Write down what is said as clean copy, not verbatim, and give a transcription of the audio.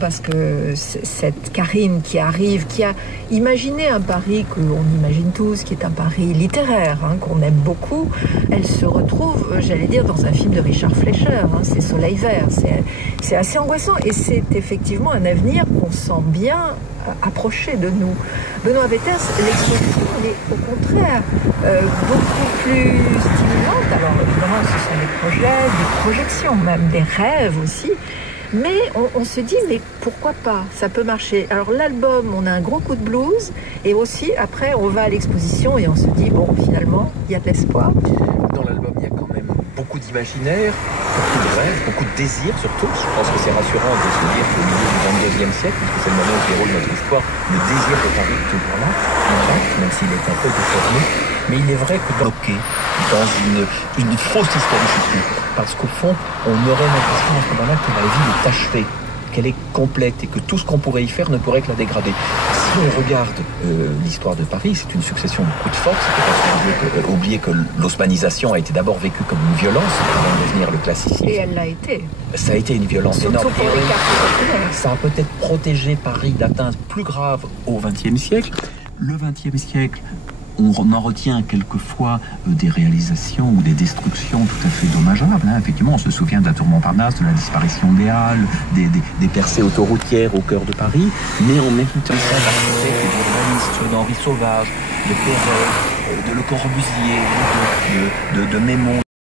parce que cette Karine qui arrive, qui a imaginé un Paris qu'on imagine tous, qui est un Paris littéraire, qu'on aime beaucoup, elle se retrouve, j'allais dire, dans un film de Richard Fleischer, c'est Soleil Vert. C'est assez angoissant et c'est effectivement un avenir qu'on sent bien approcher de nous. Benoît Betters, l'exposition est au contraire beaucoup plus stimulante. Alors évidemment, ce sont des projets, des projections, même des rêves aussi. Mais on se dit, mais pourquoi pas? Ça peut marcher. Alors l'album, on a un gros coup de blues, et aussi après on va à l'exposition et on se dit, bon, finalement, il y a de l'espoir. Dans l'album, il y a quand même beaucoup d'imaginaire, beaucoup de rêves, beaucoup de désirs surtout. Je pense que c'est rassurant de se dire qu'au milieu du 22e siècle, puisque c'est le moment où se déroule notre histoire, le désir de Paris est toujours là, même s'il est un peu déformé. Mais il est vrai que bloqué dans une fausse histoire du futur, parce qu'au fond, on aurait l'impression à ce moment-là que la vie est achevée, qu'elle est complète et que tout ce qu'on pourrait y faire ne pourrait que la dégrader. Si on regarde l'histoire de Paris, c'est une succession de coups de force. Il ne faut pas oublier que l'osmanisation a été d'abord vécue comme une violence avant de devenir le classicisme. Et elle l'a été. Ça a été une violence énorme. Surtout pour les quartiers populaires. Ça a peut-être protégé Paris d'atteintes plus graves au XXe siècle. Le XXe siècle, on en retient quelquefois des réalisations ou des destructions tout à fait dommageables. Effectivement, on se souvient de la tour Montparnasse, de la disparition des Halles, des percées autoroutières au cœur de Paris, mais en même temps, d'architectes et d'urbanistes, d'Henri Sauvage, de Perret, de Le Corbusier, de Mémon.